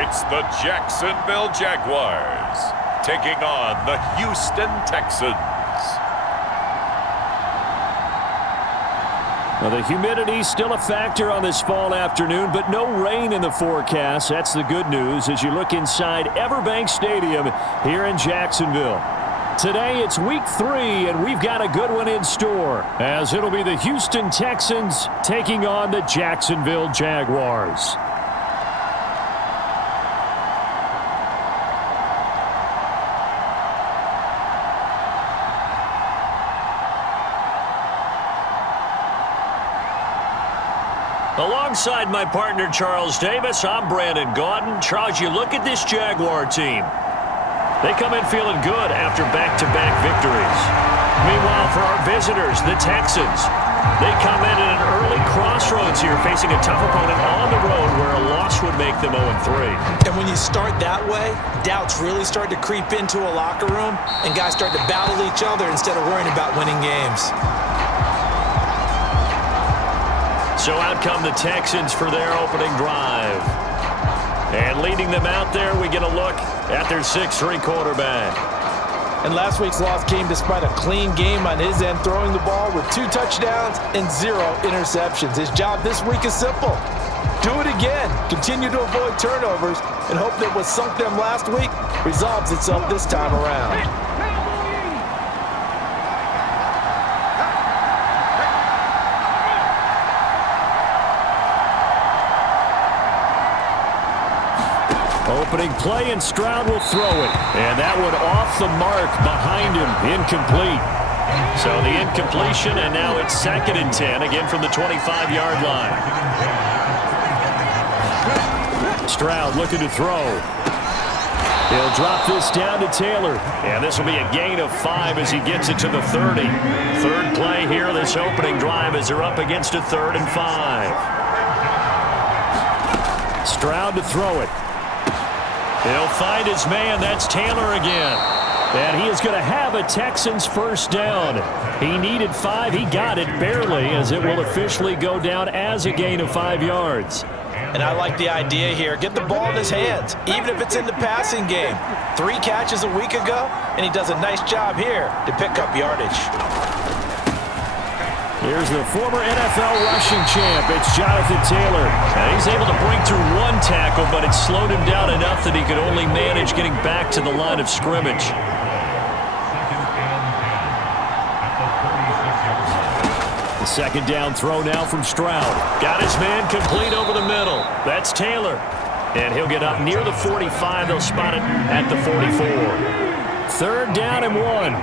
It's the Jacksonville Jaguars taking on the Houston Texans. Well, the humidity's still a factor on this fall afternoon, but no rain in the forecast. That's the good news as you look inside Everbank Stadium here in Jacksonville. Today it's week 3, and we've got a good one in store, as it'll be the Houston Texans taking on the Jacksonville Jaguars. Alongside my partner, Charles Davis, I'm Brandon Gaudin. Charles, you look at this Jaguar team. They come in feeling good after back-to-back victories. Meanwhile, for our visitors, the Texans, they come in at an early crossroads here, facing a tough opponent on the road where a loss would make them 0-3. And when you start that way, doubts really start to creep into a locker room, and guys start to battle each other instead of worrying about winning games. So out come the Texans for their opening drive. And leading them out there, we get a look at their 6'3" quarterback. And last week's loss came despite a clean game on his end, throwing the ball with 2 touchdowns and 0 interceptions. His job this week is simple. Do it again. Continue to avoid turnovers and hope that what sunk them last week resolves itself this time around. Opening play, and Stroud will throw it. And that one off the mark behind him, incomplete. So the incompletion, and now it's 2nd and 10, again from the 25-yard line. Stroud looking to throw. He'll drop this down to Taylor. And this will be a gain of 5 as he gets it to the 30. Third play here, this opening drive, as they're up against a 3rd and 5. Stroud to throw it. He'll find his man. That's Taylor again. And he is going to have a Texans first down. He needed 5. He got it barely, as it will officially go down as a gain of 5 yards. And I like the idea here. Get the ball in his hands, even if it's in the passing game. 3 catches a week ago, and he does a nice job here to pick up yardage. Here's the former NFL rushing champ. It's Jonathan Taylor. And he's able to break through 1 tackle, but it slowed him down enough that he could only manage getting back to the line of scrimmage. The 2nd down throw now from Stroud. Got his man complete over the middle. That's Taylor. And he'll get up near the 45. They'll spot it at the 44. 3rd down and 1.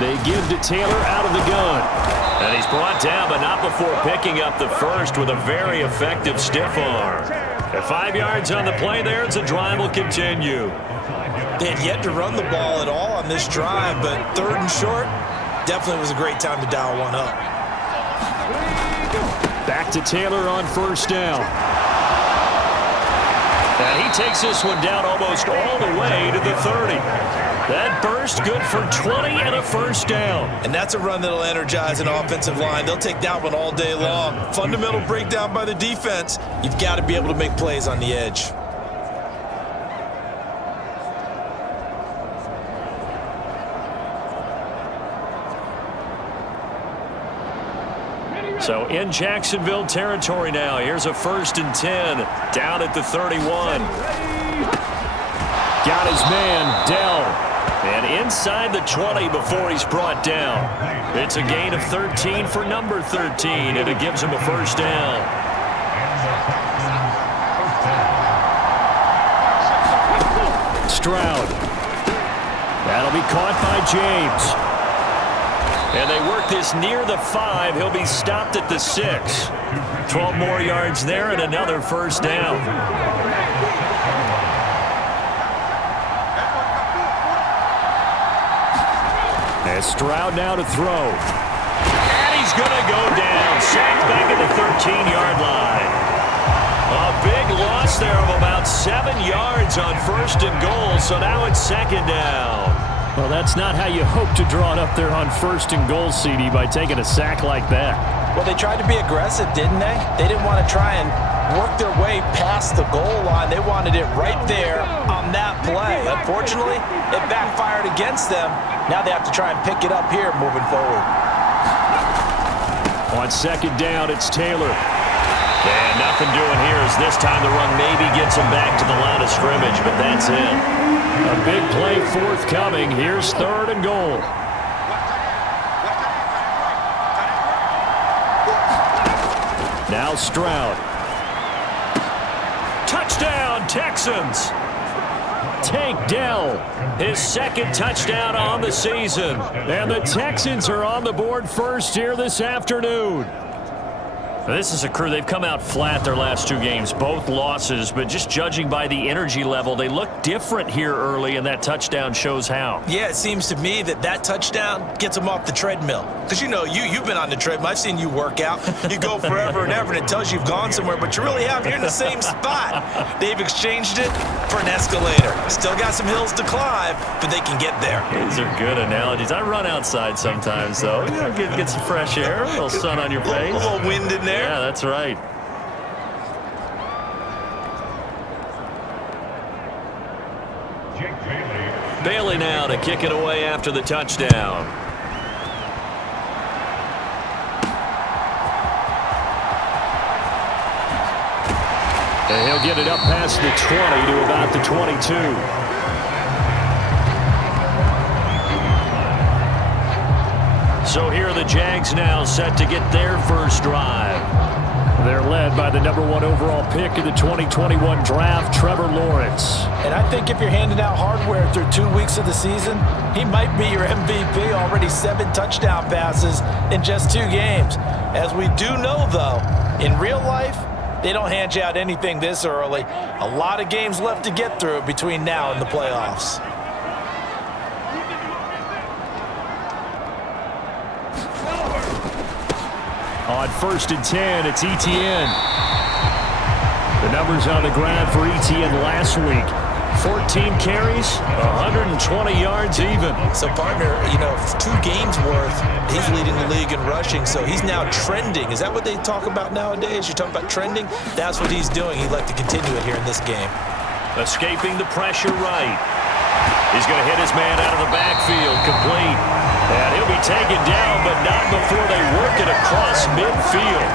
They give to Taylor out of the gun. And he's brought down, but not before picking up the first with a very effective stiff arm. At 5 yards on the play there, as the drive will continue. They had yet to run the ball at all on this drive, but 3rd and short definitely was a great time to dial one up. Back to Taylor on 1st down. And he takes this one down almost all the way to the 30. That burst good for 20 and a first down. And that's a run that'll energize an offensive line. They'll take that one all day long. Fundamental breakdown by the defense. You've got to be able to make plays on the edge. So in Jacksonville territory now. Here's a 1st and 10 down at the 31. Got his man, Dell. And inside the 20 before he's brought down. It's a gain of 13 for number 13, and it gives him a first down. Stroud. That'll be caught by James. And they work this near the 5. He'll be stopped at the 6. 12 more yards there and another first down. And Stroud now to throw. And he's going to go down. Sacked back at the 13-yard line. A big loss there of about 7 yards on 1st and goal, so now it's 2nd down. Well, that's not how you hope to draw it up there on 1st and goal, CD, by taking a sack like that. Well, they tried to be aggressive, didn't they? They didn't want to try and work their way past the goal line. They wanted it right there on that play. Unfortunately, it backfired against them. Now they have to try and pick it up here moving forward. On second down, it's Taylor. And nothing doing here as this time the run maybe gets him back to the line of scrimmage, but that's it. A big play forthcoming. Here's third and goal. Now Stroud. Touchdown, Texans. Tank Dell, his second touchdown on the season. And the Texans are on the board first here this afternoon. This is a crew. They've come out flat their last two games, both losses, but just judging by the energy level, they look different here early, and that touchdown shows how. Yeah, it seems to me that touchdown gets them off the treadmill. Because, you know, you've been on the treadmill. I've seen you work out. You go forever and ever, and it tells you you've gone somewhere, but you really have. You're in the same spot. They've exchanged it for an escalator. Still got some hills to climb, but they can get there. These are good analogies. I run outside sometimes, though. You know, get some fresh air, a little sun on your face. A little wind in there. Yeah, that's right. Bailey now to kick it away after the touchdown. And he'll get it up past the 20 to about the 22. So here are the Jags now set to get their first drive. They're led by the #1 overall pick in the 2021 draft, Trevor Lawrence. And I think if you're handing out hardware through 2 weeks of the season, he might be your MVP. Already 7 touchdown passes in just 2 games. As we do know, though, in real life, they don't hand you out anything this early. A lot of games left to get through between now and the playoffs. On 1st and 10, it's Etienne. The numbers on the ground for Etienne last week. 14 carries, 120 yards even. So, partner, you know, 2 games worth, he's leading the league in rushing, so he's now trending. Is that what they talk about nowadays? You talk about trending? That's what he's doing. He'd like to continue it here in this game. Escaping the pressure right. He's going to hit his man out of the backfield, complete. And he'll be taken down, but not before they work it across midfield.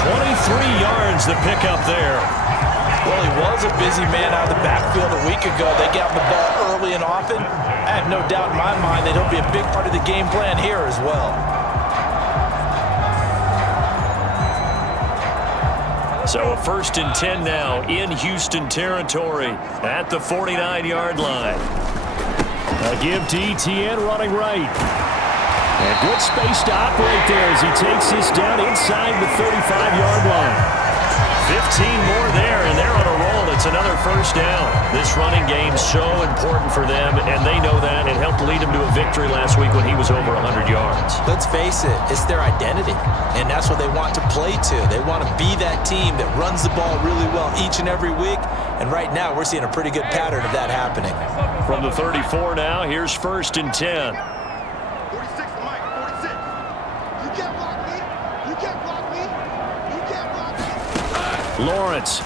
23 yards to pick up there. Well, he was a busy man out of the backfield a week ago. They got him the ball early and often. I have no doubt in my mind that he'll be a big part of the game plan here as well. So a 1st and 10 now in Houston territory at the 49-yard line. A give to Etienne running right. And good space to operate there as he takes this down inside the 35-yard line. 15 more there, and they're on a roll. It's another 1st down. This running game so important for them, and they know that. It helped lead them to a victory last week when he was over 100 yards. Let's face it, it's their identity, and that's what they want to play to. They want to be that team that runs the ball really well each and every week, and right now we're seeing a pretty good pattern of that happening. From the 34 now, here's 1st and 10. 46, Mike, 46. You can't block me. You can't block me. You can't block me. Lawrence.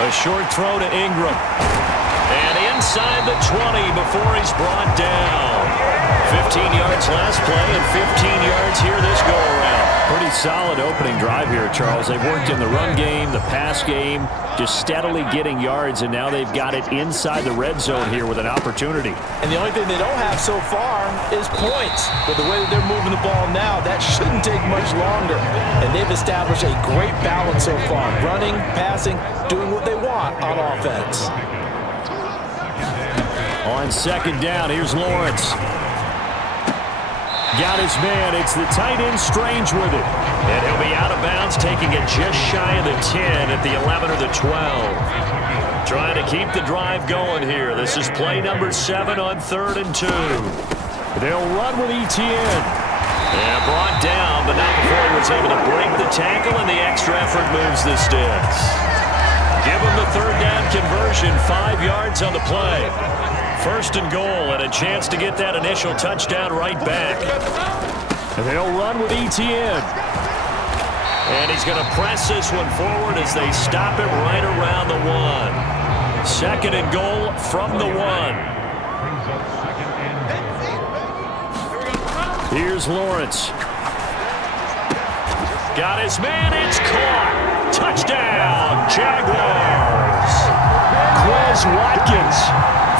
A short throw to Ingram. And inside the 20 before he's brought down. 15 yards last play and 15 yards here this go-around. Pretty solid opening drive here, Charles. They've worked in the run game, the pass game, just steadily getting yards, and now they've got it inside the red zone here with an opportunity. And the only thing they don't have so far is points. But the way that they're moving the ball now, that shouldn't take much longer. And they've established a great balance so far. Running, passing, doing what they want on offense. On 2nd down, here's Lawrence. Got his man. It's the tight end Strange with it. And he'll be out of bounds, taking it just shy of the 10 at the 11 or the 12. Trying to keep the drive going here. This is play number 7 on 3rd and 2. They'll run with Etienne. And brought down, but not before he was able to break the tackle, and the extra effort moves the sticks. Give him the 3rd down conversion, 5 yards on the play. 1st and goal, and a chance to get that initial touchdown right back. And they'll run with ETN. And he's going to press this one forward as they stop him right around the 1. Second and goal from the 1. Here's Lawrence. Got his man. It's caught. Touchdown, Jaguars. Quez Watkins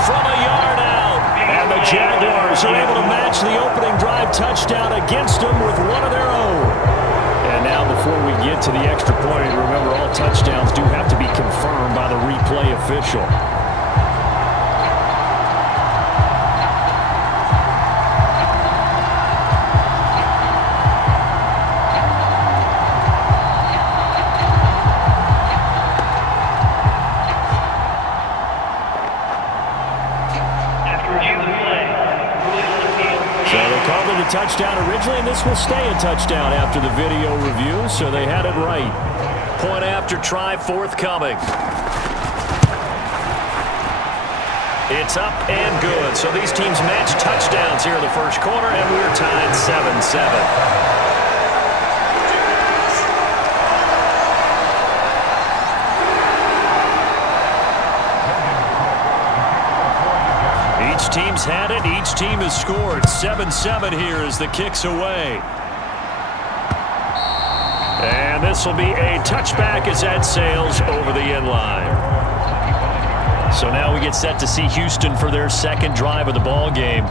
from a yard out. And the Jaguars are able to match the opening drive touchdown against them with one of their own. And now before we get to the extra point, remember all touchdowns do have to be confirmed by the replay official. Touchdown originally, and this will stay a touchdown after the video review, so they had it right. Point after try forthcoming. It's up and good. So these teams match touchdowns here in the first quarter, and we're tied 7-7. Each team's had it. Each team has scored. 7-7 here as the kick's away. And this will be a touchback as that sails over the end line. So now we get set to see Houston for their second drive of the ball game.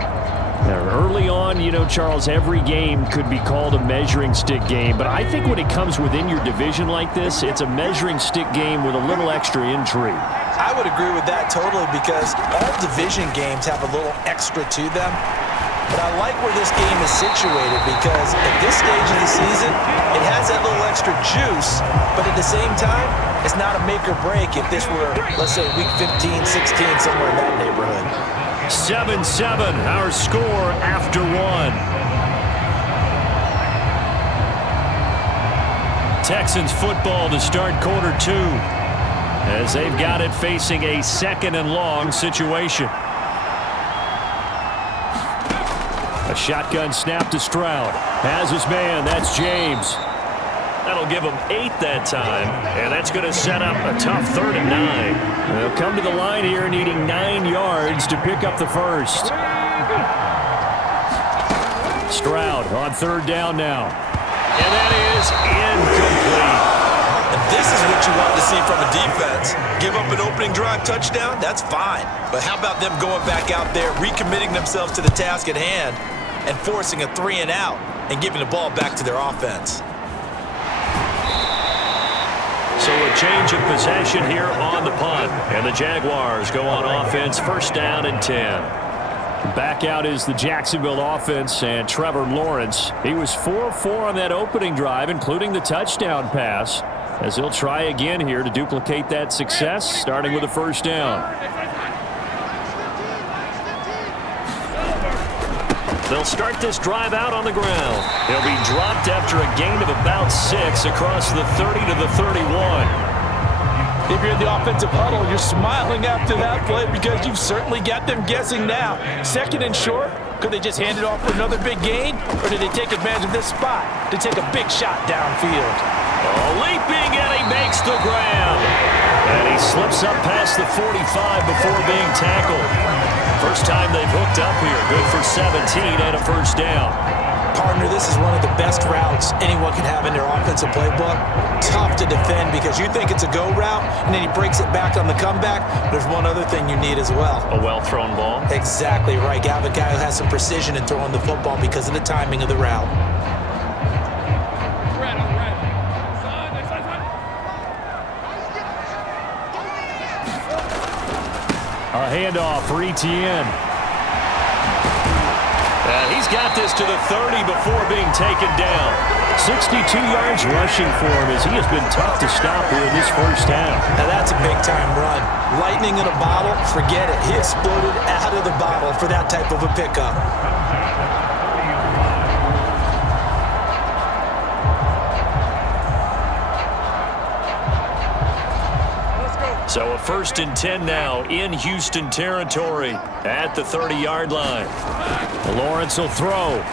Now, early on, you know, Charles, every game could be called a measuring stick game. But I think when it comes within your division like this, it's a measuring stick game with a little extra intrigue. I would agree with that totally because all division games have a little extra to them. But I like where this game is situated because at this stage of the season, it has that little extra juice, but at the same time, it's not a make or break if this were, let's say, week 15, 16, somewhere in that neighborhood. 7-7, our score after 1. Texans football to start quarter 2. As they've got it facing a second and long situation. A shotgun snap to Stroud. Has his man. That's James. That'll give him 8 that time. And that's going to set up a tough 3rd and 9. They'll come to the line here needing 9 yards to pick up the first. Stroud on 3rd down now. And that is incomplete. And this is what you want to see from a defense. Give up an opening drive touchdown, that's fine. But how about them going back out there, recommitting themselves to the task at hand, and forcing a 3 and out, and giving the ball back to their offense. So a change of possession here on the punt. And the Jaguars go on offense, 1st down and 10. Back out is the Jacksonville offense and Trevor Lawrence. He was 4-4 on that opening drive, including the touchdown pass, as he'll try again here to duplicate that success, starting with a 1st down. They'll start this drive out on the ground. He'll be dropped after a gain of about 6 across the 30 to the 31. If you're in the offensive huddle, you're smiling after that play because you've certainly got them guessing now. 2nd and short, could they just hand it off for another big gain? Or did they take advantage of this spot to take a big shot downfield? Leaping, and he makes the grab. And he slips up past the 45 before being tackled. First time they've hooked up here. Good for 17 and a 1st down. Partner, this is one of the best routes anyone can have in their offensive playbook. Tough to defend because you think it's a go route, and then he breaks it back on the comeback. There's one other thing you need as well. A well-thrown ball? Exactly right. You have a guy who has some precision in throwing the football because of the timing of the route. A handoff for ETN. He's got this to the 30 before being taken down. 62 yards rushing for him as he has been tough to stop here in this 1st half. Now that's a big-time run. Lightning in a bottle, forget it. He exploded out of the bottle for that type of a pickup. So a 1st and 10 now in Houston territory at the 30-yard line. Lawrence will throw.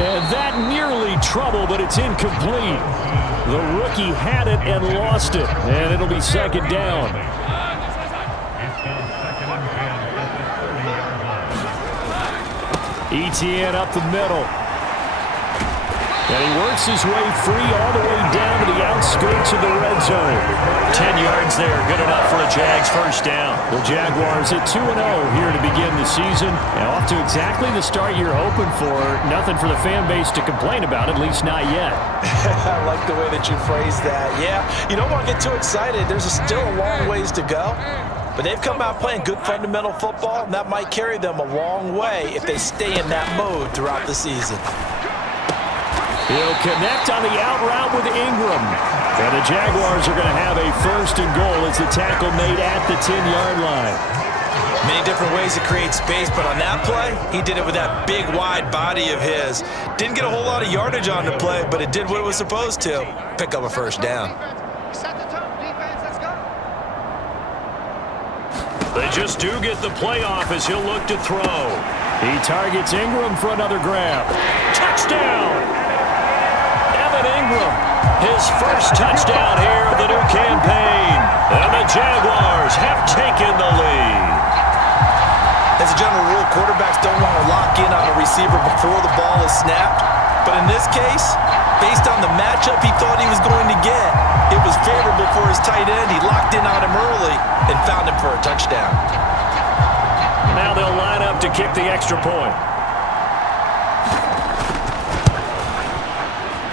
And that nearly trouble, but it's incomplete. The rookie had it and lost it, and it'll be second down. Etienne up the middle. And he works his way free all the way down to the outskirts of the red zone. 10 yards there, good enough for a Jags first down. The Jaguars at 2-0 here to begin the season. And off to exactly the start you're hoping for. Nothing for the fan base to complain about, at least not yet. I like the way that you phrased that. Yeah, you don't want to get too excited. There's still a long ways to go. But they've come out playing good fundamental football, and that might carry them a long way if they stay in that mode throughout the season. He'll connect on the out route with Ingram. And the Jaguars are going to have a first and goal as the tackle made at the 10-yard line. Many different ways to create space, but on that play, he did it with that big, wide body of his. Didn't get a whole lot of yardage on the play, but it did what it was supposed to. Pick up a first down. Set the tone, defense, let's go. They just do get the play off as he'll look to throw. He targets Ingram for another grab. Touchdown! Ingram, his first touchdown here of the new campaign. And the Jaguars have taken the lead. As a general rule, quarterbacks don't want to lock in on a receiver before the ball is snapped. But in this case, based on the matchup he thought he was going to get, it was favorable for his tight end. He locked in on him early and found him for a touchdown. Now they'll line up to kick the extra point.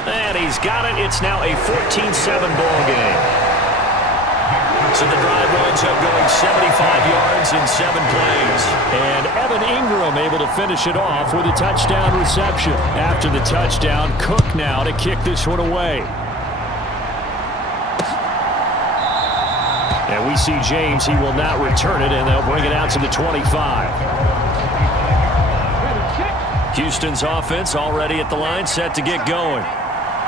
And he's got it. It's now a 14-7 ball game. So the drive winds up going 75 yards in 7 plays. And Evan Ingram able to finish it off with a touchdown reception. After the touchdown, Cook now to kick this one away. And we see James. He will not return it, and they'll bring it out to the 25. Houston's offense already at the line, set to get going.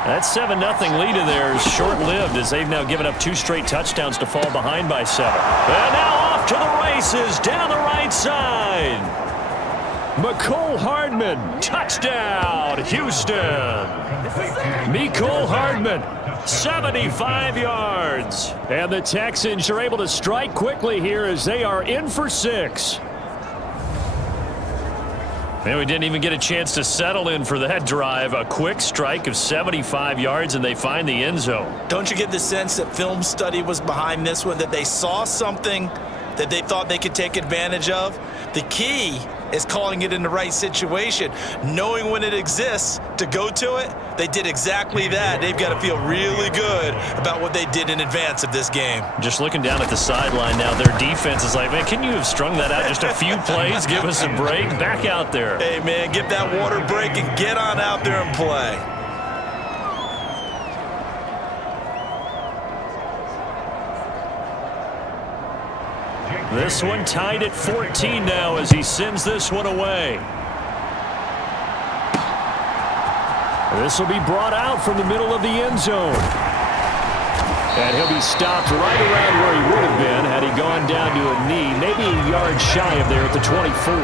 That 7-0 lead of theirs short-lived as they've now given up 2 straight touchdowns to fall behind by 7. And now off to the races down the right side. Mecole Hardman, touchdown, Houston. Mecole Hardman, 75 yards. And the Texans are able to strike quickly here as they are in for 6. And we didn't even get a chance to settle in for that drive. A quick strike of 75 yards, and they find the end zone. Don't you get the sense that film study was behind this one, that they saw something that they thought they could take advantage of? The key is calling it in the right situation, knowing when it exists to go to it. They did exactly that. They've got to feel really good about what they did in advance of this game. Just looking down at the sideline now, their defense is like, man, can you have strung that out just a few plays? Give us a break. Back out there. Hey, man, get that water break and get on out there and play. This one tied at 14 now as he sends this one away. This will be brought out from the middle of the end zone. And he'll be stopped right around where he would have been had he gone down to a knee, maybe a yard shy of there at the 24.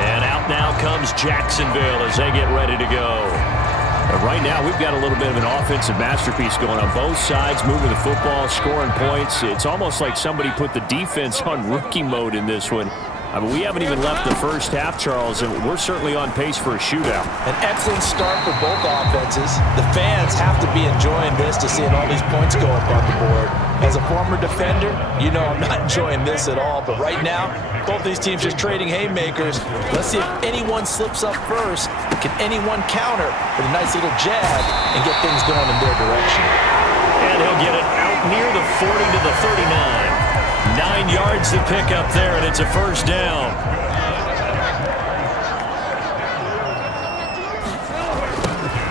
And out now comes Jacksonville as they get ready to go. But right now, we've got a little bit of an offensive masterpiece going on both sides, moving the football, scoring points. It's almost like somebody put the defense on rookie mode in this one. I mean, we haven't even left the first half, Charles, and we're certainly on pace for a shootout. An excellent start for both offenses. The fans have to be enjoying this to seeing all these points go up on the board. As a former defender, you know I'm not enjoying this at all. But right now, both these teams just trading haymakers. Let's see if anyone slips up first. Can anyone counter with a nice little jab and get things going in their direction? And he'll get it out near the 40 to the 39. 9 yards to pick up there, and it's a first down.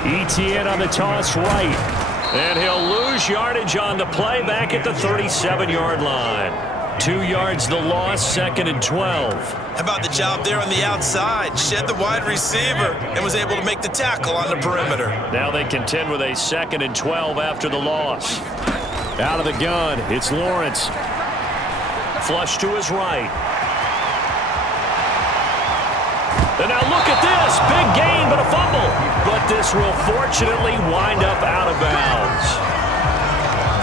Etienne on the toss right. And he'll lose yardage on the play back at the 37-yard line. 2 yards the loss, 2nd and 12. How about the job there on the outside? Shed the wide receiver and was able to make the tackle on the perimeter. Now they contend with a 2nd and 12 after the loss. Out of the gun, it's Lawrence. Flush to his right. And now look at this. big gain, but a fumble. But this will fortunately wind up out of bounds.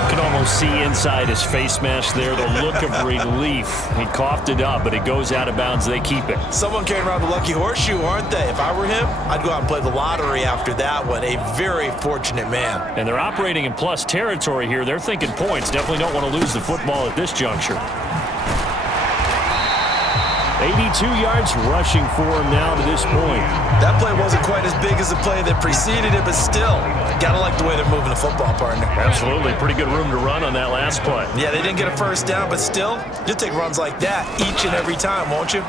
You can almost see inside his face mask there the look of relief. He coughed it up, but it goes out of bounds. They keep it. Someone came around the lucky horseshoe, aren't they? If I were him, I'd go out and play the lottery after that one. A very fortunate man. And they're operating in plus territory here. They're thinking points. Definitely don't want to lose the football at this juncture. 82 yards rushing for him now to this point. That play wasn't quite as big as the play that preceded it, but still, gotta like the way they're moving the football, partner. Absolutely. Pretty good room to run on that last play. Yeah, they didn't get a first down, but still, you'll take runs like that each and every time, won't you?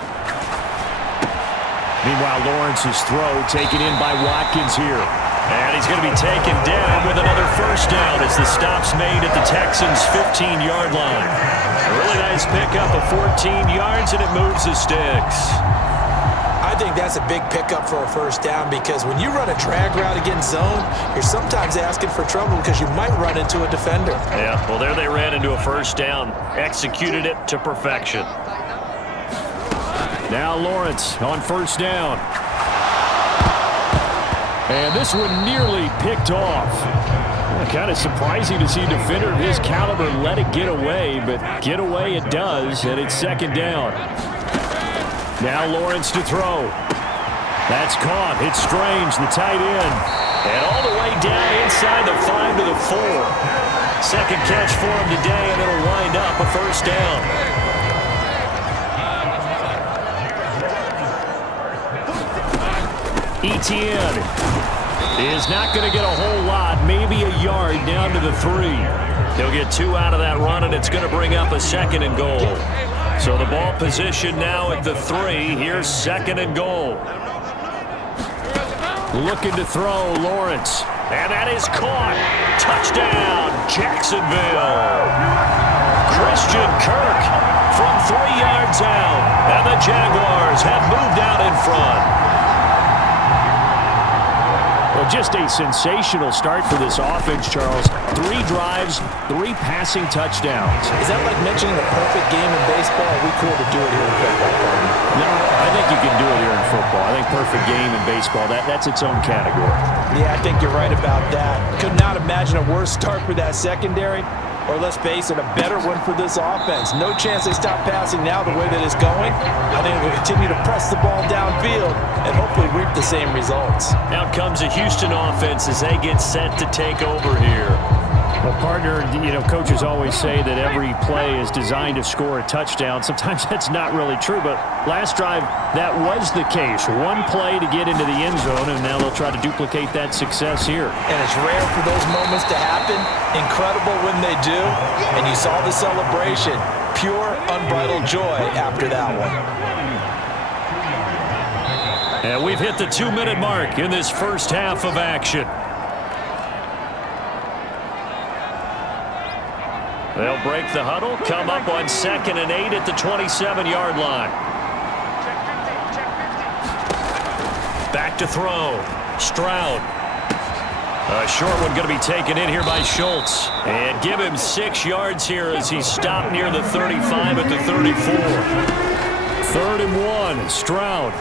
Meanwhile, Lawrence's throw taken in by Watkins here. And he's going to be taken down with another first down as the stop's made at the Texans' 15-yard line. A really nice pickup of 14 yards, and it moves the sticks. I think that's a big pickup for a first down because when you run a drag route against zone, you're sometimes asking for trouble because you might run into a defender. Yeah, well, there they ran into a first down. Executed it to perfection. Now Lawrence on first down. And this one nearly picked off. Kind of surprising to see a defender of his caliber let it get away, but get away it does, and it's second down. Now Lawrence to throw. That's caught. It's Strange, the tight end. And all the way down inside the 5 to the 4. Second catch for him today, and it'll wind up a first down. Etienne is not going to get a whole lot, maybe a yard down to the 3. He'll get 2 out of that run, and it's going to bring up a second and goal. So the ball position now at the 3. Here's second and goal. Looking to throw, Lawrence. And that is caught. Touchdown, Jacksonville. Christian Kirk from 3 yards out. And the Jaguars have moved out in front. Well, just a sensational start for this offense, Charles. 3 drives, 3 passing touchdowns. Is that like mentioning the perfect game in baseball? Are we cool to do it here in football, partner? No, I think you can do it here in football. I think perfect game in baseball, that's its own category. Yeah, I think you're right about that. Could not imagine a worse start for that secondary, or let's face it, a better one for this offense. No chance they stop passing now the way that it's going. I think we'll continue to press the ball downfield and hopefully reap the same results. Out comes a Houston offense as they get set to take over here. Well, partner, coaches always say that every play is designed to score a touchdown. Sometimes that's not really true, but last drive, that was the case. One play to get into the end zone, and now they'll try to duplicate that success here. And it's rare for those moments to happen. Incredible when they do. And you saw the celebration. Pure, unbridled joy after that one. And we've hit the 2-minute mark in this first half of action. They'll break the huddle, come up on 2nd and 8 at the 27-yard line. Back to throw. Stroud. A short one going to be taken in here by Schultz. And give him 6 yards here as he's stopped near the 35 at the 34. 3rd and 1, Stroud.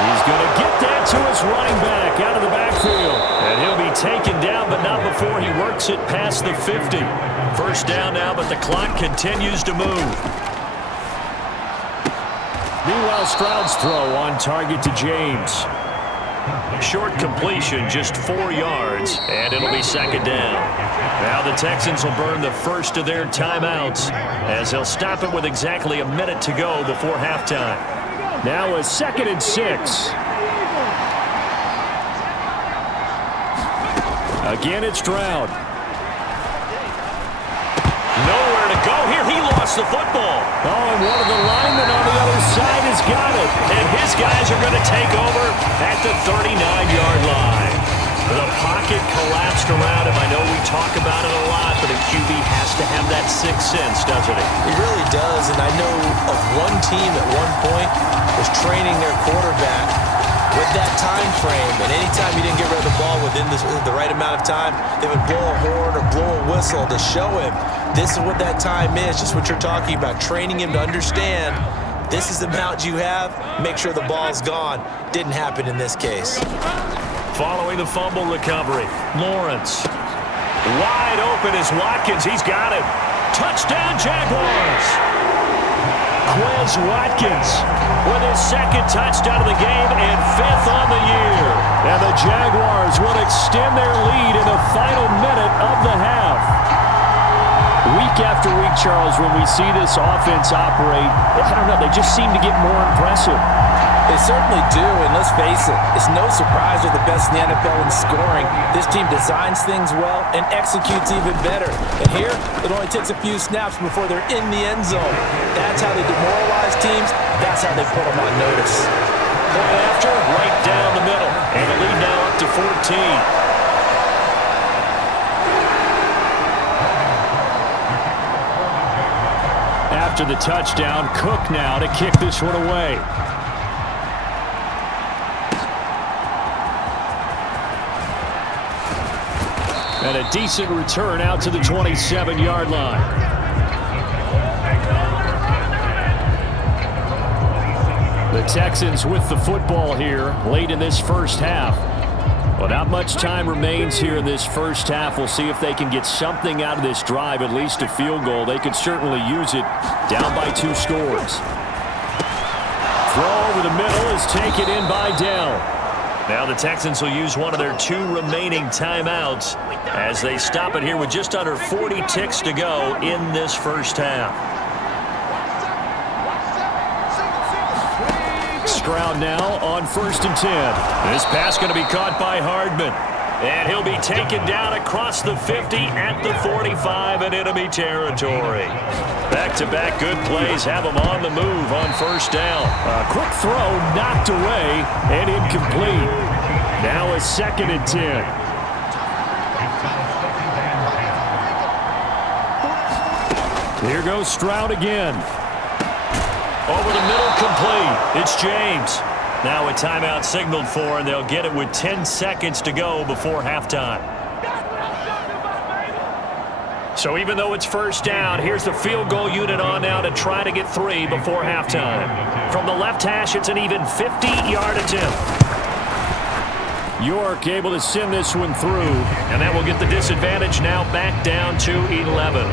He's going to get that to his running back out of the backfield. And he'll be taken down, but not before he works it past the 50. First down now, but the clock continues to move. Meanwhile, Stroud's throw on target to James. Short completion, just 4 yards, and it'll be second down. Now the Texans will burn the first of their timeouts as they'll stop it with exactly a minute to go before halftime. Now a 2nd and 6. Again, it's Stroud. Nowhere to go here. He lost the football. Oh, and one of the linemen on the other side has got it. And his guys are going to take over at the 39-yard line. The pocket collapsed around him. I know we talk about it a lot, but a QB has to have that sixth sense, doesn't it? He really does, and I know of one team at one point was training their quarterback with that time frame, and anytime you didn't get rid of the ball within the right amount of time, they would blow a horn or blow a whistle to show him this is what that time is, just what you're talking about, training him to understand This is the amount you have. Make sure the ball's gone. Didn't happen in this case. Following the fumble recovery, Lawrence. Wide open is Watkins. He's got it. Touchdown, Jaguars. Quez Watkins with his second touchdown of the game and 5th on the year. And the Jaguars will extend their lead in the final minute of the half. Week after week, Charles, when we see this offense operate, I don't know, they just seem to get more impressive. They certainly do, and let's face it, it's no surprise they're the best in the NFL in scoring. This team designs things well and executes even better. And here, it only takes a few snaps before they're in the end zone. That's how they demoralize teams. That's how they put them on notice. Point after, right down the middle. And the lead now up to 14. After the touchdown, Cook now to kick this one away. And a decent return out to the 27-yard line. The Texans with the football here late in this first half. Well, not much time remains here in this first half. We'll see if they can get something out of this drive, at least a field goal. They could certainly use it down by 2 scores. Throw over the middle is taken in by Dell. Now the Texans will use one of their 2 remaining timeouts as they stop it here with just under 40 ticks to go in this first half. Stroud now on 1st and 10. This pass going to be caught by Hardman. And he'll be taken down across the 50 at the 45 in enemy territory. Back-to-back good plays have him on the move on 1st down. A quick throw knocked away and incomplete. Now a 2nd and 10. Here goes Stroud again. Over the middle, complete. It's James. Now a timeout signaled for, and they'll get it with 10 seconds to go before halftime. So even though it's 1st down, here's the field goal unit on now to try to get 3 before halftime. From the left hash, it's an even 50-yard attempt. York able to send this one through. And that will get the disadvantage now back down to 11.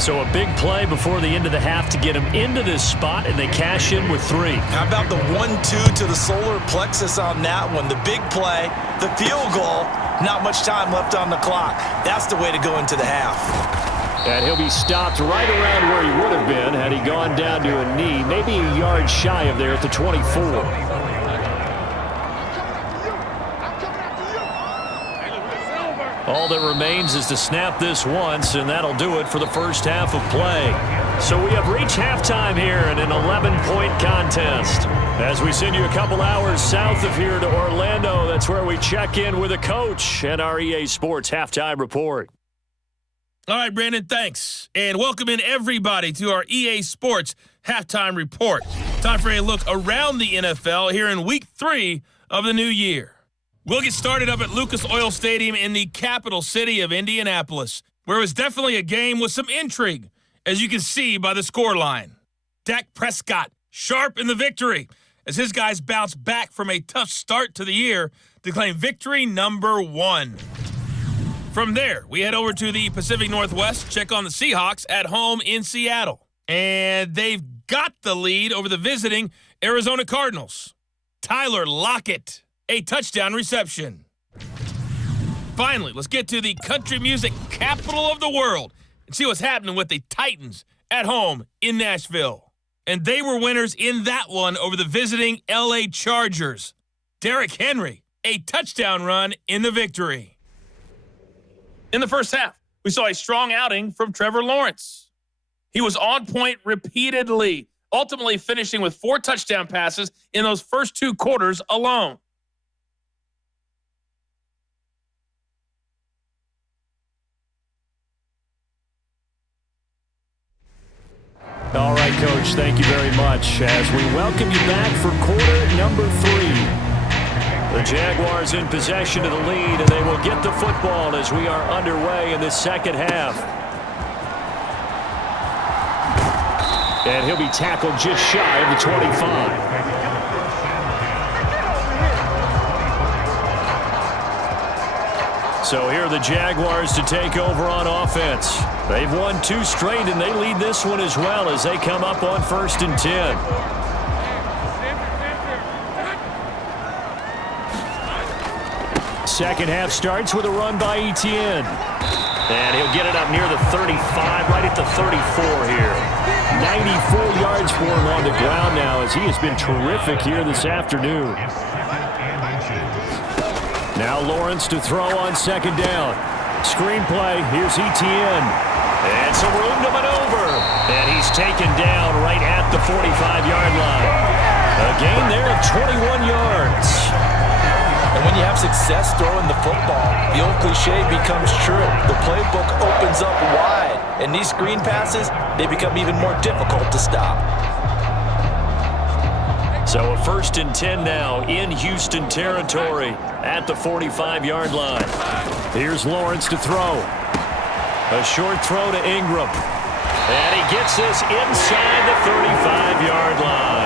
So a big play before the end of the half to get them into this spot, and they cash in with 3. How about the 1-2 to the solar plexus on that one? The big play, the field goal, not much time left on the clock. That's the way to go into the half. And he'll be stopped right around where he would have been had he gone down to a knee, maybe a yard shy of there at the 24. All that remains is to snap this once, and that'll do it for the first half of play. So we have reached halftime here in an 11-point contest. As we send you a couple hours south of here to Orlando, that's where we check in with a coach and our EA Sports Halftime Report. All right, Brandon, thanks. And welcome in everybody to our EA Sports Halftime Report. Time for a look around the NFL here in Week 3 of the new year. We'll get started up at Lucas Oil Stadium in the capital city of Indianapolis, where it was definitely a game with some intrigue, as you can see by the scoreline. Dak Prescott sharp in the victory as his guys bounce back from a tough start to the year to claim victory number 1. From there, we head over to the Pacific Northwest, check on the Seahawks at home in Seattle. And they've got the lead over the visiting Arizona Cardinals. Tyler Lockett, a touchdown reception. Finally, let's get to the country music capital of the world and see what's happening with the Titans at home in Nashville. And they were winners in that one over the visiting LA Chargers. Derrick Henry, a touchdown run in the victory. In the first half, we saw a strong outing from Trevor Lawrence. He was on point repeatedly, ultimately finishing with 4 touchdown passes in those first 2 quarters alone. All right, Coach, thank you very much as we welcome you back for quarter number 3. The Jaguars in possession of the lead, and they will get the football as we are underway in this second half. And he'll be tackled just shy of the 25. So here are the Jaguars to take over on offense. They've won 2 straight, and they lead this one as well as they come up on 1st and 10. Second half starts with a run by Etienne. And he'll get it up near the 35, right at the 34 here. 94 yards for him on the ground now as he has been terrific here this afternoon. Now Lawrence to throw on 2nd down. Screen play, here's Etienne. And some room to maneuver. And he's taken down right at the 45-yard line. A gain there of 21 yards. And when you have success throwing the football, the old cliche becomes true. The playbook opens up wide, and these screen passes, they become even more difficult to stop. So a 1st and 10 now in Houston territory at the 45-yard line. Here's Lawrence to throw. A short throw to Ingram. And he gets this inside the 35-yard line.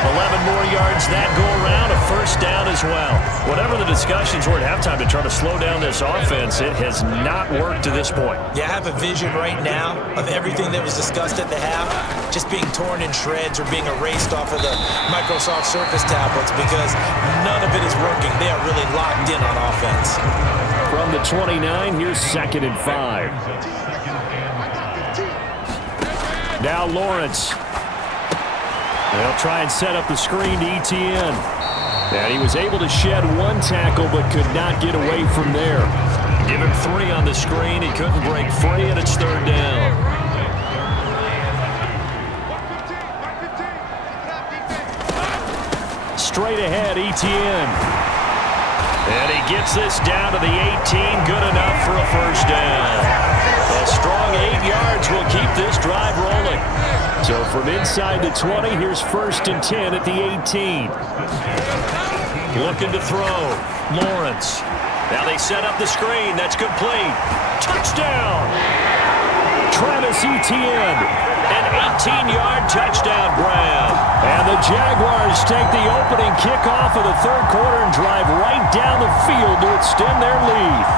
11 more yards that go around, a 1st down as well. Whatever the discussions were at halftime to try to slow down this offense, it has not worked to this point. Yeah, I have a vision right now of everything that was discussed at the half just being torn in shreds or being erased off of the Microsoft Surface tablets because none of it is working. They are really locked in on offense. From the 29, here's 2nd and 5. Now Lawrence. They'll try and set up the screen to Etienne. And he was able to shed 1 tackle but could not get away from there. Give him 3 on the screen. He couldn't break free, and it's 3rd down. Straight ahead, Etienne. And he gets this down to the 18. Good enough for a 1st down. A strong 8 yards will keep this drive rolling. So from inside the 20, here's 1st and 10 at the 18. Looking to throw. Lawrence. Now they set up the screen. That's complete. Touchdown! Travis Etienne. An 18-yard touchdown grab. And the Jaguars take the opening kickoff of the 3rd quarter and drive right down the field to extend their lead.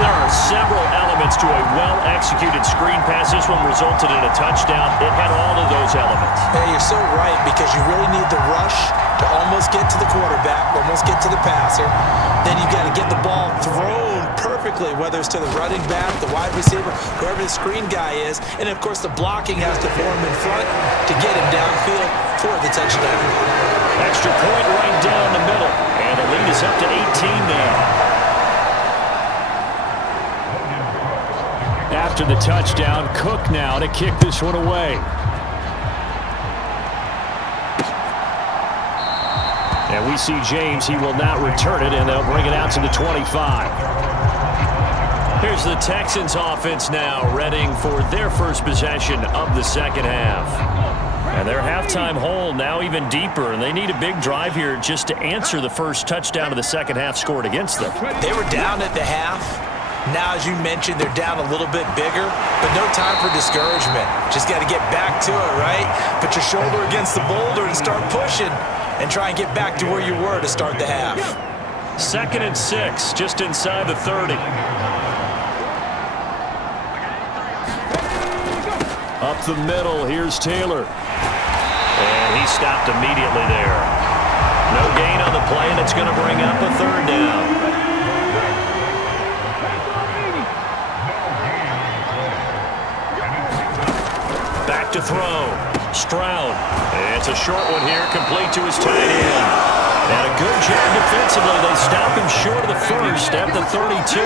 There are several elements to a well-executed screen pass. This one resulted in a touchdown. It had all of those elements. Yeah, you're so right because you really need the rush to almost get to the quarterback, almost get to the passer. Then you've got to get the ball thrown perfectly, whether it's to the running back, the wide receiver, whoever the screen guy is. And, of course, the blocking has to form in front to get him downfield for the touchdown. Extra point right down the middle. And the lead is up to 18 now. After the touchdown, Cook now to kick this one away. And we see James. He will not return it, and they'll bring it out to the 25. Here's the Texans offense now, readying for their first possession of the second half. And their halftime hole now even deeper, and they need a big drive here just to answer the first touchdown of the second half scored against them. They were down at the half. Now, as you mentioned, they're down a little bit bigger, but no time for discouragement. Just got to get back to it, right? Put your shoulder against the boulder and start pushing and try and get back to where you were to start the half. 2nd and 6, just inside the 30. Up the middle, here's Taylor. And he stopped immediately there. No gain on the play, and it's going to bring up a 3rd down. Back to throw. Stroud. It's a short one here, complete to his tight end. And a good job defensively. They stop him short of the first at the 32.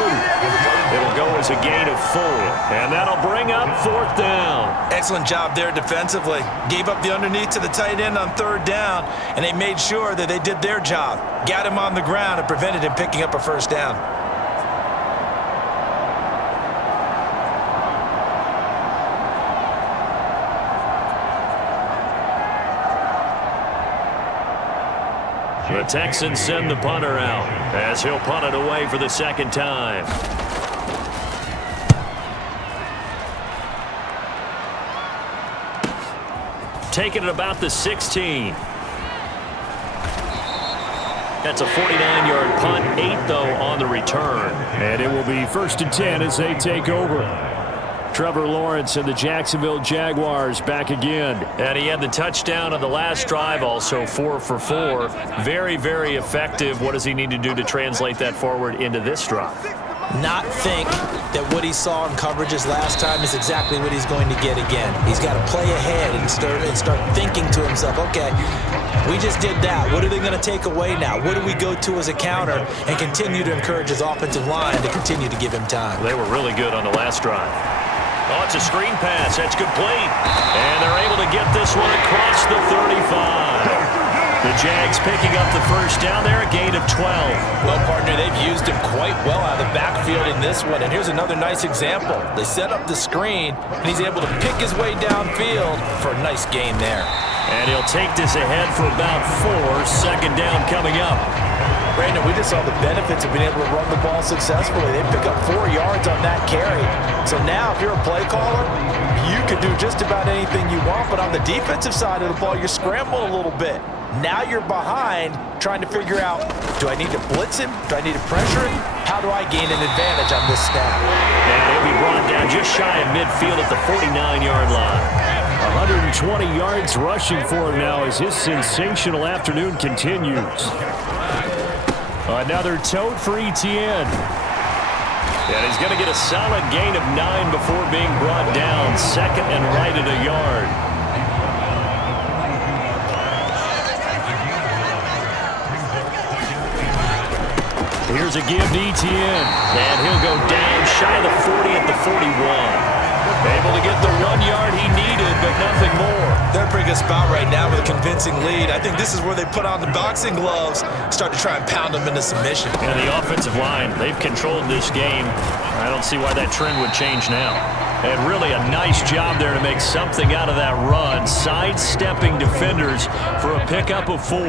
It'll go as a gain of 4. And that'll bring up 4th down. Excellent job there defensively. Gave up the underneath to the tight end on 3rd down, and they made sure that they did their job. Got him on the ground and prevented him picking up a 1st down. The Texans send the punter out as he'll punt it away for the second time. Taking it about the 16. That's a 49-yard punt, 8 though on the return. And it will be 1st and 10 as they take over. Trevor Lawrence and the Jacksonville Jaguars back again. And he had the touchdown on the last drive, also 4 for 4. Very, very effective. What does he need to do to translate that forward into this drive? Not think that what he saw in coverages last time is exactly what he's going to get again. He's got to play ahead and start thinking to himself, okay, we just did that. What are they going to take away now? What do we go to as a counter? And continue to encourage his offensive line to continue to give him time. They were really good on the last drive. Oh, it's a screen pass. That's complete. And they're able to get this one across the 35. The Jags picking up the first down there, a gain of 12. Well, partner, they've used him quite well out of the backfield in this one. And here's another nice example. They set up the screen, and he's able to pick his way downfield for a nice gain there. And he'll take this ahead for about 4. Second down coming up. Brandon, we just saw the benefits of being able to run the ball successfully. They pick up 4 yards on that carry. So now, if you're a play caller, you can do just about anything you want. But on the defensive side of the ball, you're scrambling a little bit. Now you're behind, trying to figure out, do I need to blitz him? Do I need to pressure him? How do I gain an advantage on this snap? And he'll be brought down just shy of midfield at the 49-yard line. 120 yards rushing for him now as his sensational afternoon continues. Another tote for Etienne. And he's going to get a solid gain of 9 before being brought down. Second and right at a yard. Here's a give to Etienne. And he'll go down shy of the 40 at the 41. Able to get the 1 yard he needed, but nothing more. They're bringing a spot right now with a convincing lead. I think this is where they put on the boxing gloves, start to try and pound them into submission. And the offensive line, they've controlled this game. I don't see why that trend would change now. And really a nice job there to make something out of that run, sidestepping defenders for a pickup of 4.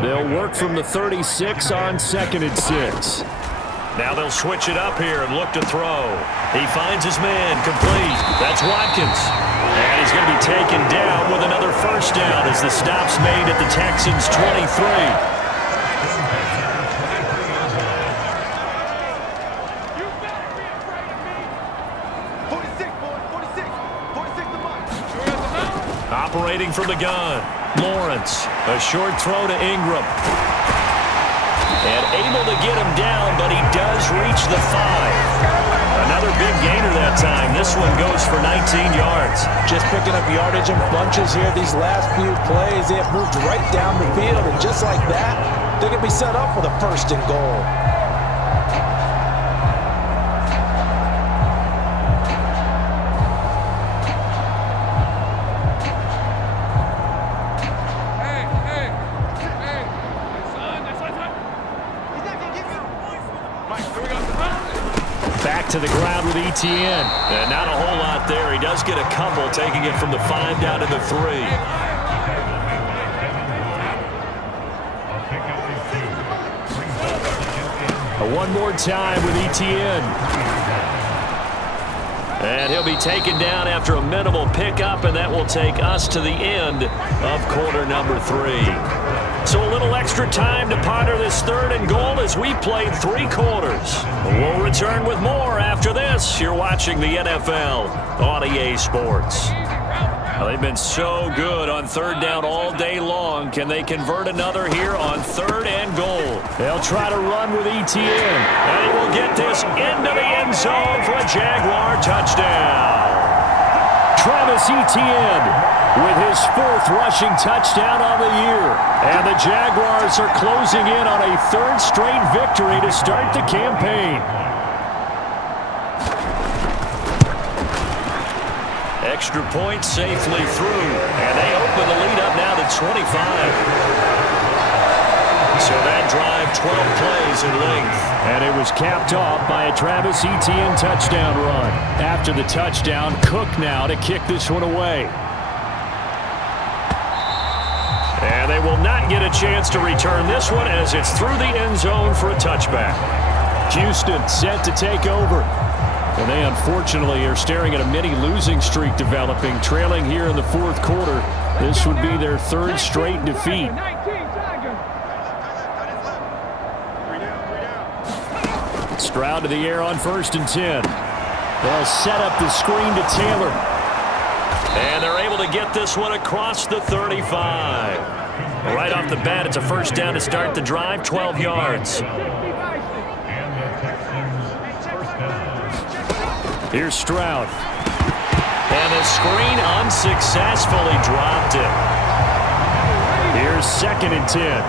They'll work from the 36 on 2nd and 6. Now they'll switch it up here and look to throw. He finds his man, complete. That's Watkins. And he's going to be taken down with another first down as the stop's made at the Texans' 23. Operating from the gun, Lawrence. A short throw to Ingram. And able to get him down, but he does reach the 5. Another big gainer that time. This one goes for 19 yards. Just picking up yardage in bunches here these last few plays. They have moved right down the field, and just like that, they're going to be set up with a 1st and goal. Back to the ground with Etienne. And not a whole lot there. He does get a couple, taking it from the 5 down to the 3. One more time with Etienne. And he'll be taken down after a minimal pickup, and that will take us to the end of quarter number 3. So a little extra time to ponder this 3rd and goal as we played 3 quarters. We'll return with more after this. You're watching the NFL on EA Sports. Well, they've been so good on 3rd down all day long. Can they convert another here on 3rd and goal? They'll try to run with Etienne. And he will get this into the end zone for a Jaguar touchdown. Travis Etienne with his 4th rushing touchdown on the year. And the Jaguars are closing in on a 3rd straight victory to start the campaign. Extra point safely through. And they open the lead up now to 25. So that drive, 12 plays in length. And it was capped off by a Travis Etienne touchdown run. After the touchdown, Cook now to kick this one away. And And they will not get a chance to return this one as it's through the end zone for a touchback. Houston set to take over. And they unfortunately are staring at a mini losing streak developing, trailing here in the fourth quarter. This would be their third straight defeat. Stroud to the air on 1st and 10. They'll set up the screen to Taylor. And they're able to get this one across the 35. Right off the bat, it's a first down to start the drive, 12 yards. Here's Stroud. And the screen unsuccessfully dropped it. Here's 2nd and 10.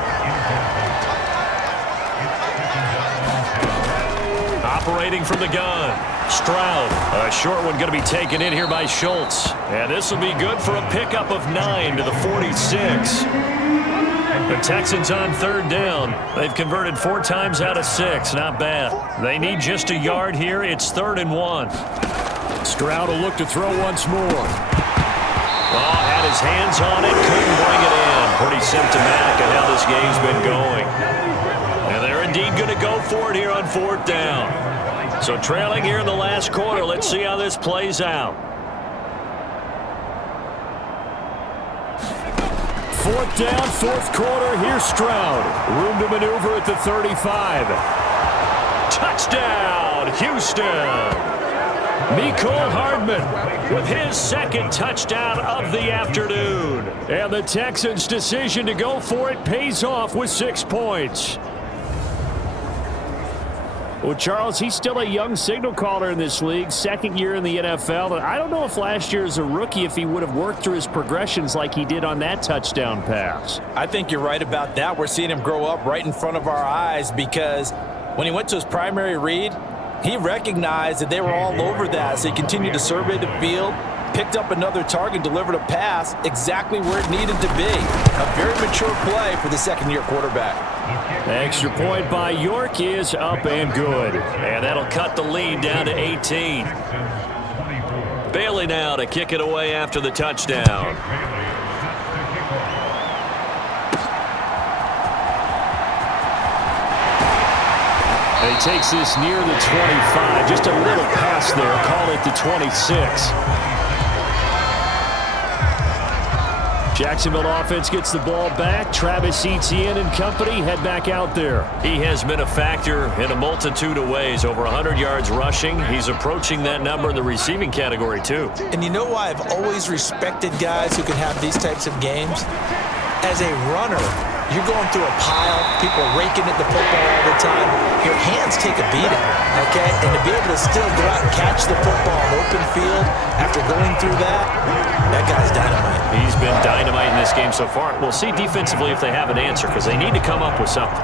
Operating from the gun. Stroud. A short one going to be taken in here by Schultz. And this will be good for a pickup of 9 to the 46. The Texans on 3rd down. They've converted 4 times out of 6. Not bad. They need just a yard here. It's 3rd and 1. Stroud will look to throw once more. Oh, had his hands on it. Couldn't bring it in. Pretty symptomatic of how this game's been going. And they're indeed going to go for it here on 4th down. So trailing here in the last quarter. Let's see how this plays out. 4th down, 4th quarter. Here's Stroud. Room to maneuver at the 35. Touchdown, Houston. Mecole Hardman with his 2nd touchdown of the afternoon. And the Texans' decision to go for it pays off with 6 points. Well, Charles, he's still a young signal caller in this league, 2nd year in the NFL. And I don't know if last year as a rookie if he would have worked through his progressions like he did on that touchdown pass. I think you're right about that. We're seeing him grow up right in front of our eyes because when he went to his primary read, he recognized that they were all over that, so he continued to survey the field, picked up another target, delivered a pass exactly where it needed to be. A very mature play for the 2nd-year quarterback. Extra point by York is up and good. And that'll cut the lead down to 18. Bailey now to kick it away after the touchdown. And he takes this near the 25. Just a little pass there. Call it the 26. Jacksonville offense gets the ball back. Travis Etienne and company head back out there. He has been a factor in a multitude of ways. Over 100 yards rushing. He's approaching that number in the receiving category, too. And you know why I've always respected guys who can have these types of games? As a runner, you're going through a pile, people raking at the football all the time. Your hands take a beating, okay? And to be able to still go out and catch the football in open field after going through that guy's dynamite. He's been dynamite in this game so far. We'll see defensively if they have an answer because they need to come up with something.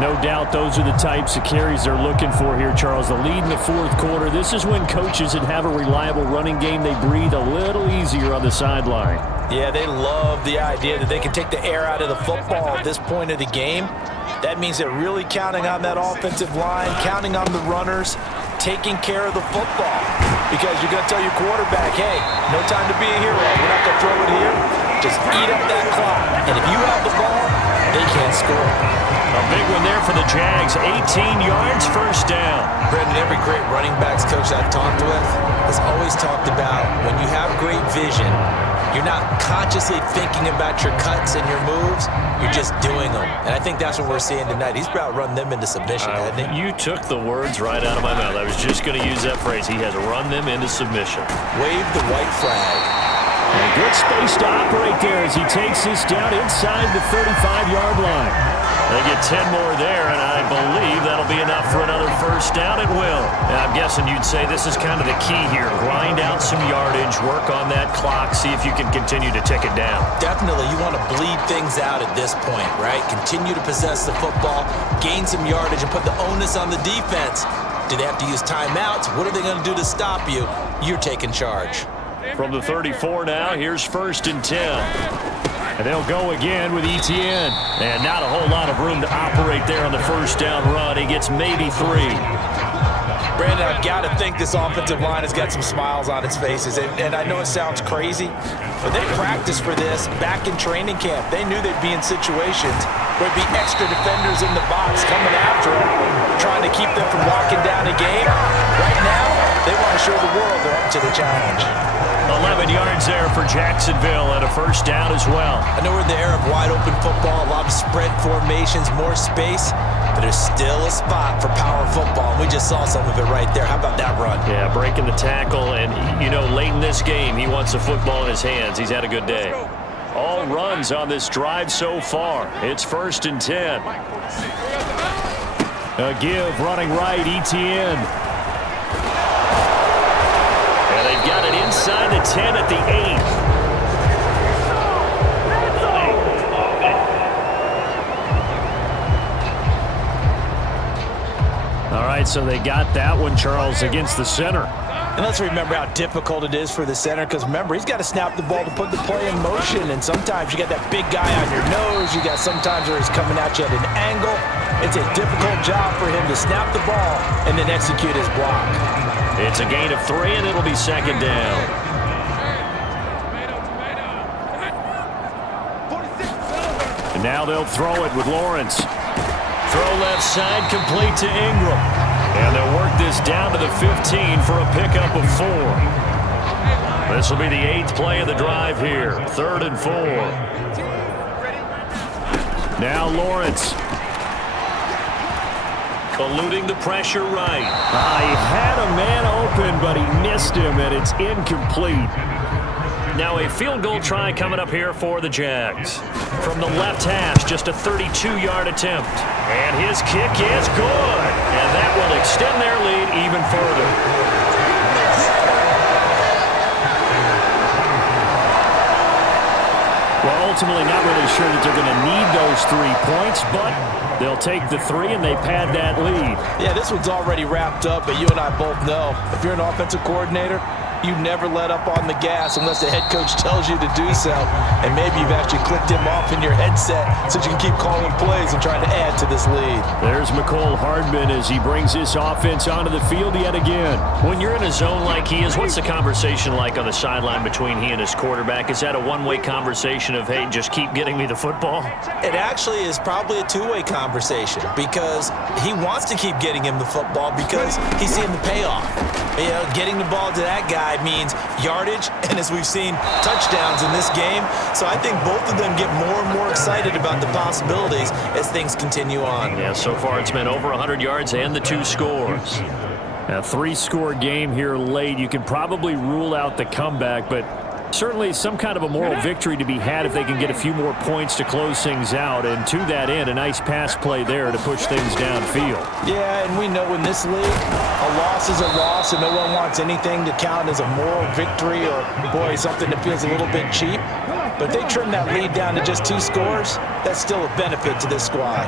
No doubt those are the types of carries they're looking for here, Charles. The lead in the 4th quarter. This is when coaches that have a reliable running game, they breathe a little easier on the sideline. Yeah, they love the idea that they can take the air out of the football at this point of the game. That means they're really counting on that offensive line, counting on the runners, taking care of the football. Because you're going to tell your quarterback, hey, no time to be a hero. We're not going to throw it here. Just eat up that clock. And if you have the ball, they can't score. A big one there for the Jags. 18 yards, first down. Brendan, every great running backs coach I've talked with has always talked about when you have great vision, you're not consciously thinking about your cuts and your moves. You're just doing them. And I think that's what we're seeing tonight. He's about run them into submission, hasn't he? You took the words right out of my mouth. I was just going to use that phrase. He has run them into submission. Wave the white flag. And good space to operate there as he takes this down inside the 35-yard line. They get 10 more there, and I believe that'll be enough for another first down. It will. And I'm guessing you'd say this is kind of the key here. Grind out some yardage, work on that clock, see if you can continue to tick it down. Definitely. You want to bleed things out at this point, right? Continue to possess the football, gain some yardage, and put the onus on the defense. Do they have to use timeouts? What are they going to do to stop you? You're taking charge. From the 34 now, here's 1st and 10. And they'll go again with Etienne. And not a whole lot of room to operate there on the first down run. He gets maybe 3. Brandon, I've got to think this offensive line has got some smiles on its faces. And I know it sounds crazy, but they practiced for this back in training camp. They knew they'd be in situations where there'd be extra defenders in the box coming after them, trying to keep them from locking down a game. Right now, they want to show the world they're up to the challenge. 11 yards there for Jacksonville and a first down as well. I know we're in the era of wide-open football, a lot of spread formations, more space, but there's still a spot for power football, and we just saw some of it right there. How about that run? Yeah, breaking the tackle, and, you know, late in this game, he wants the football in his hands. He's had a good day. All runs on this drive so far. It's 1st and 10. A give running right, ETN. And they've got it inside the 10 at the 8. All right, so they got that one, Charles, against the center. And let's remember how difficult it is for the center, because remember, he's got to snap the ball to put the play in motion, and sometimes you got that big guy on your nose. You got sometimes where he's coming at you at an angle. It's a difficult job for him to snap the ball and then execute his block. It's a gain of 3, and it'll be 2nd down. And now they'll throw it with Lawrence. Throw left side, complete to Ingram. And they'll work this down to the 15 for a pickup of 4. This will be the 8th play of the drive here. 3rd and 4. Now Lawrence. Eluding the pressure right. He had a man open, but he missed him, and it's incomplete. Now a field goal try coming up here for the Jags. From the left hash, just a 32-yard attempt. And his kick is good. And that will extend their lead even further. Well, ultimately not really sure that they're going to need those 3 points, but they'll take the 3 and they pad that lead. Yeah, this one's already wrapped up, but you and I both know if you're an offensive coordinator, you never let up on the gas unless the head coach tells you to do so. And maybe you've actually clicked him off in your headset so you can keep calling plays and trying to add to this lead. There's McCole Hardman as he brings this offense onto the field yet again. When you're in a zone like he is, what's the conversation like on the sideline between he and his quarterback? Is that a one-way conversation of, hey, just keep getting me the football? It actually is probably a two-way conversation because he wants to keep getting him the football because he's seeing the payoff. You know, getting the ball to that guy means yardage, and as we've seen, touchdowns in this game. So I think both of them get more and more excited about the possibilities as things continue on. Yeah, so far it's been over 100 yards and the 2 scores. A 3-score game here late. You can probably rule out the comeback, but certainly some kind of a moral victory to be had if they can get a few more points to close things out. And to that end, a nice pass play there to push things downfield. Yeah, and we know in this league, a loss is a loss, and no one wants anything to count as a moral victory or, boy, something that feels a little bit cheap. But if they trim that lead down to just 2 scores, that's still a benefit to this squad.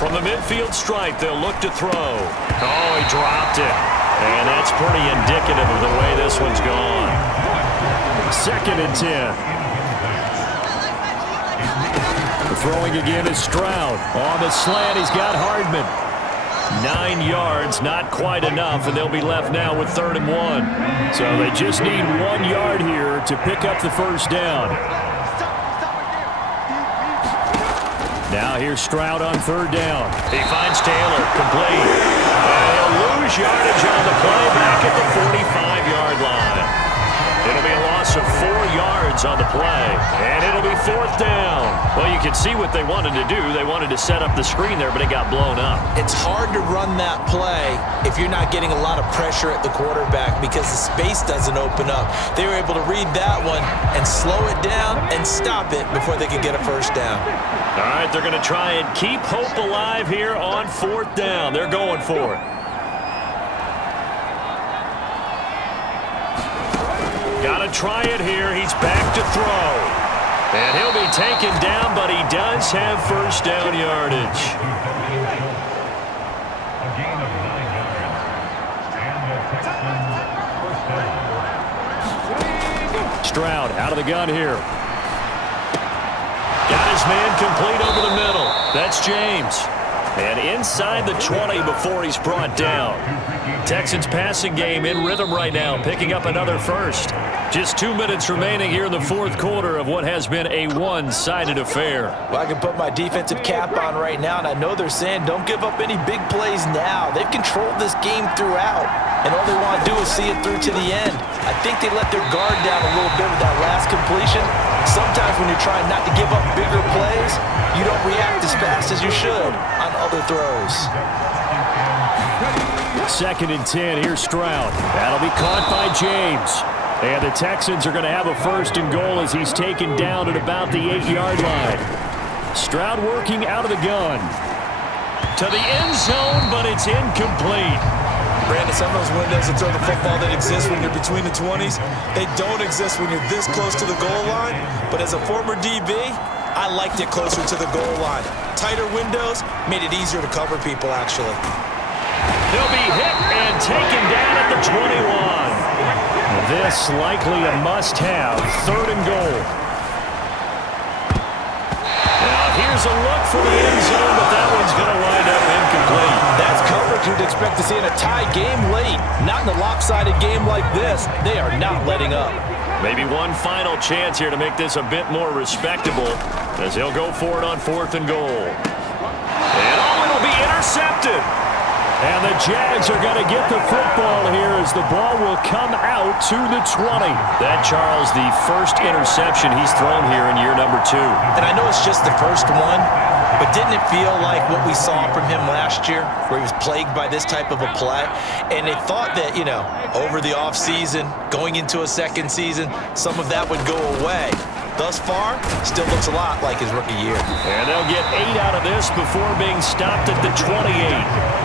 From the midfield stripe, they'll look to throw. Oh, he dropped it. And that's pretty indicative of the way this one's gone. 2nd and 10. Throwing again is Stroud. On the slant, he's got Hardman. 9 yards, not quite enough, and they'll be left now with 3rd and 1. So they just need 1 yard here to pick up the first down. Now here's Stroud on 3rd down. He finds Taylor, complete. And he'll lose yardage on the play back at the 45-yard line. It'll be a loss of 4 yards on the play, and it'll be 4th down. Well, you can see what they wanted to do. They wanted to set up the screen there, but it got blown up. It's hard to run that play if you're not getting a lot of pressure at the quarterback because the space doesn't open up. They were able to read that one and slow it down and stop it before they could get a first down. All right, they're going to try and keep hope alive here on 4th down. They're going for it. Got to try it here. He's back to throw. And he'll be taken down, but he does have first down yardage. Stroud out of the gun here. Got his man complete over the middle. That's James. And inside the 20 before he's brought down. Texans passing game in rhythm right now, picking up another first. Just 2 minutes remaining here in the fourth quarter of what has been a one-sided affair. Well, I can put my defensive cap on right now, and I know they're saying don't give up any big plays now. They've controlled this game throughout, and all they want to do is see it through to the end. I think they let their guard down a little bit with that last completion. Sometimes when you're trying not to give up bigger plays, you don't react as fast as you should on other throws. 2nd and 10, here's Stroud. That'll be caught by James. And the Texans are going to have a 1st and goal as he's taken down at about the 8-yard line. Stroud working out of the gun. To the end zone, but it's incomplete. Brandon, some of those windows to throw the football that exist when you're between the 20s, they don't exist when you're this close to the goal line. But as a former DB, I liked it closer to the goal line. Tighter windows made it easier to cover people, actually. He'll be hit and taken down at the 21. This likely a must-have, 3rd and goal. Now here's a look for the end zone, but that one's going to wind up incomplete. That's coverage you'd expect to see in a tie game late. Not in a lopsided game like this. They are not letting up. Maybe one final chance here to make this a bit more respectable as he'll go for it on 4th and goal. And it'll be intercepted. And the Jags are going to get the football here as the ball will come out to the 20. That, Charles, the first interception he's thrown here in year number 2. And I know it's just the first one, but didn't it feel like what we saw from him last year, where he was plagued by this type of a play? And they thought that, over the offseason, going into a second season, some of that would go away. Thus far, still looks a lot like his rookie year. And they'll get 8 out of this before being stopped at the 28.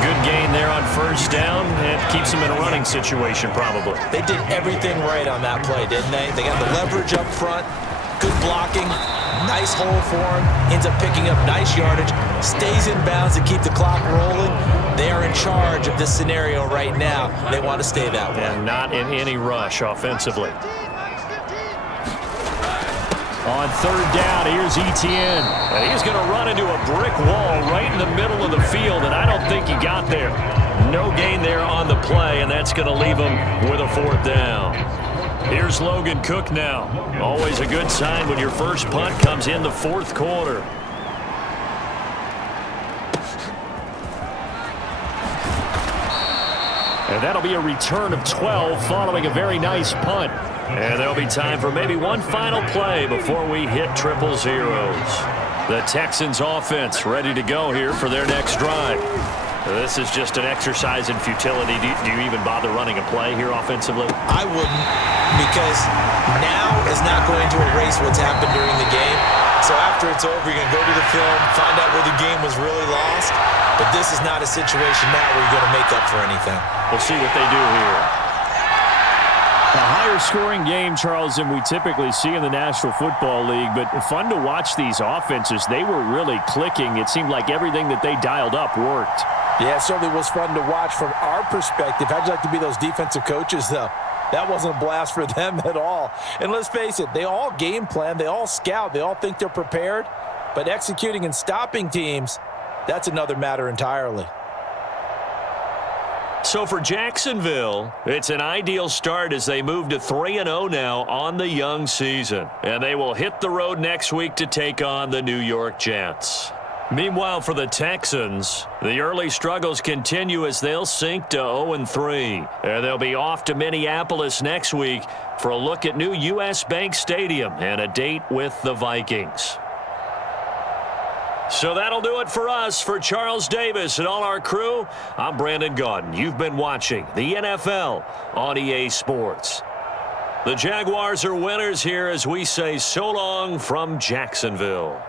Good gain there on 1st down. It keeps them in a running situation, probably. They did everything right on that play, didn't they? They got the leverage up front, good blocking, nice hole for him, ends up picking up nice yardage, stays in bounds to keep the clock rolling. They are in charge of this scenario right now. They want to stay that way. And not in any rush offensively. On 3rd down, here's Etienne. And he's going to run into a brick wall right in the middle of the field, and I don't think he got there. No gain there on the play, and that's going to leave him with a 4th down. Here's Logan Cook now. Always a good sign when your first punt comes in the 4th quarter. And that'll be a return of 12 following a very nice punt. And there'll be time for maybe one final play before we hit 000. The Texans offense ready to go here for their next drive. This is just an exercise in futility. Do you even bother running a play here offensively? I wouldn't, because now is not going to erase what's happened during the game. So after it's over, you're going to go to the film, find out where the game was really lost. But this is not a situation now where you're going to make up for anything. We'll see what they do here. A higher scoring game, Charles, than we typically see in the National Football League, but fun to watch these offenses. They were really clicking. It seemed like everything that they dialed up worked. Yeah, it certainly was fun to watch from our perspective. How'd you like to be those defensive coaches, though? That wasn't a blast for them at all. And let's face it, they all game plan, they all scout, they all think they're prepared, but executing and stopping teams, that's another matter entirely. So for Jacksonville, it's an ideal start as they move to 3-0 now on the young season. And they will hit the road next week to take on the New York Jets. Meanwhile, for the Texans, the early struggles continue as they'll sink to 0-3. And they'll be off to Minneapolis next week for a look at new U.S. Bank Stadium and a date with the Vikings. So that'll do it for us. For Charles Davis and all our crew, I'm Brandon Gaudin. You've been watching the NFL on EA Sports. The Jaguars are winners here as we say so long from Jacksonville.